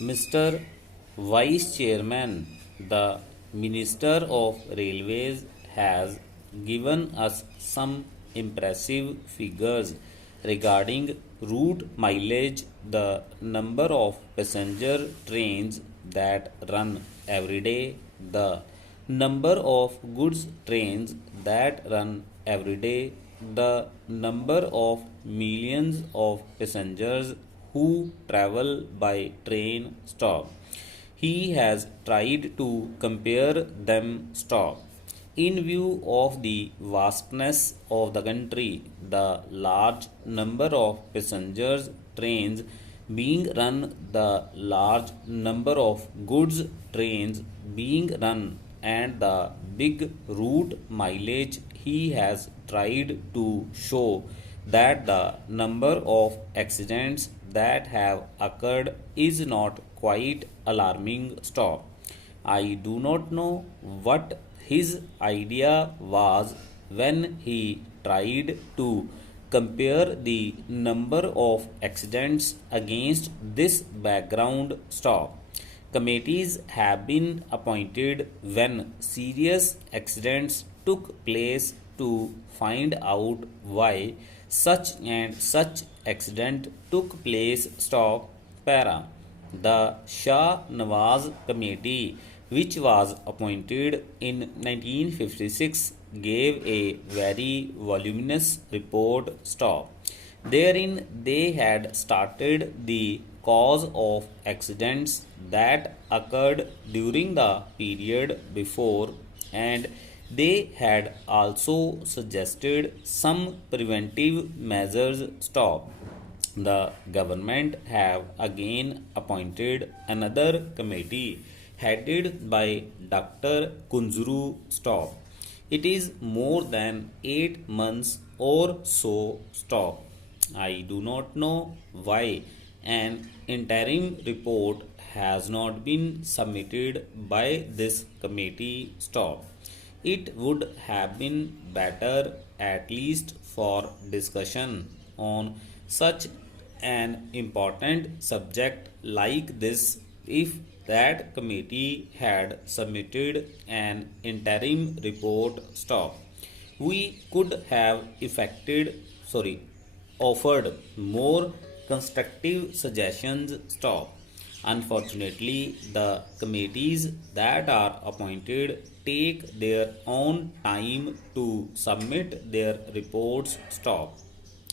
Mr. Vice Chairman, the Minister of Railways has given us some impressive figures regarding route mileage, the number of passenger trains that run every day, the number of goods trains that run every day, the number of millions of passengers who travel by train stop. He has tried to compare them stop. In view of the vastness of the country, the large number of passengers trains being run, the large number of goods trains being run, and the big route mileage, he has tried to show that the number of accidents that have occurred is not quite alarming. Stop. I do not know what his idea was when he tried to compare the number of accidents against this background. Stop. Committees have been appointed when serious accidents took place to find out why such and such accident took place. Stop. Para. The Shah Nawaz Committee, which was appointed in 1956, gave a very voluminous report. Stop. Therein, they had started the cause of accidents that occurred during the period before, and they had also suggested some preventive measures. Stop. The government have again appointed another committee headed by Dr. Kunzru. Stop. It is more than 8 months or so. Stop. I do not know why an interim report has not been submitted by this committee. Stop. It would have been better, at least for discussion on such an important subject like this, if that committee had submitted an interim report. Stop. We could have offered more constructive suggestions. Stop. Unfortunately, the committees that are appointed take their own time to submit their reports. Stop.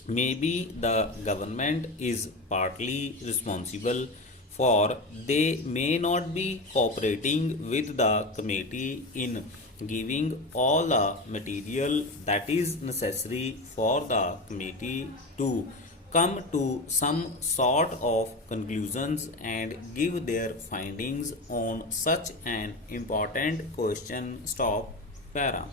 Maybe the government is partly responsible for they may not be cooperating with the committee in giving all the material that is necessary for the committee to come to some sort of conclusions and give their findings on such an important question. Stop. Para.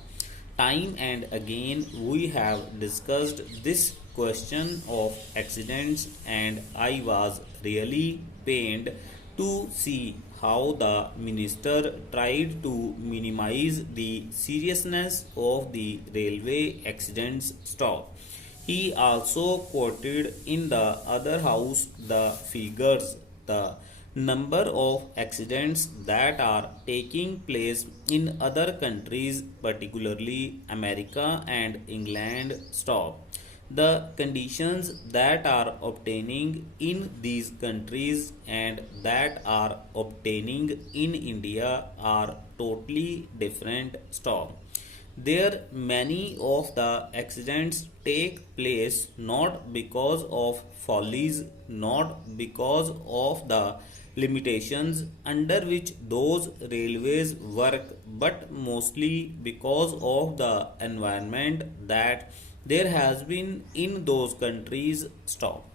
Time and again we have discussed this question of accidents, and I was really pained to see how the minister tried to minimize the seriousness of the railway accidents. Stop. He also quoted in the other house the figures, the number of accidents that are taking place in other countries, particularly America and England. Stop. The conditions that are obtaining in these countries and that are obtaining in India are totally different. Stop. There, many of the accidents take place not because of follies, not because of the limitations under which those railways work, but mostly because of the environment that there has been in those countries. Stop.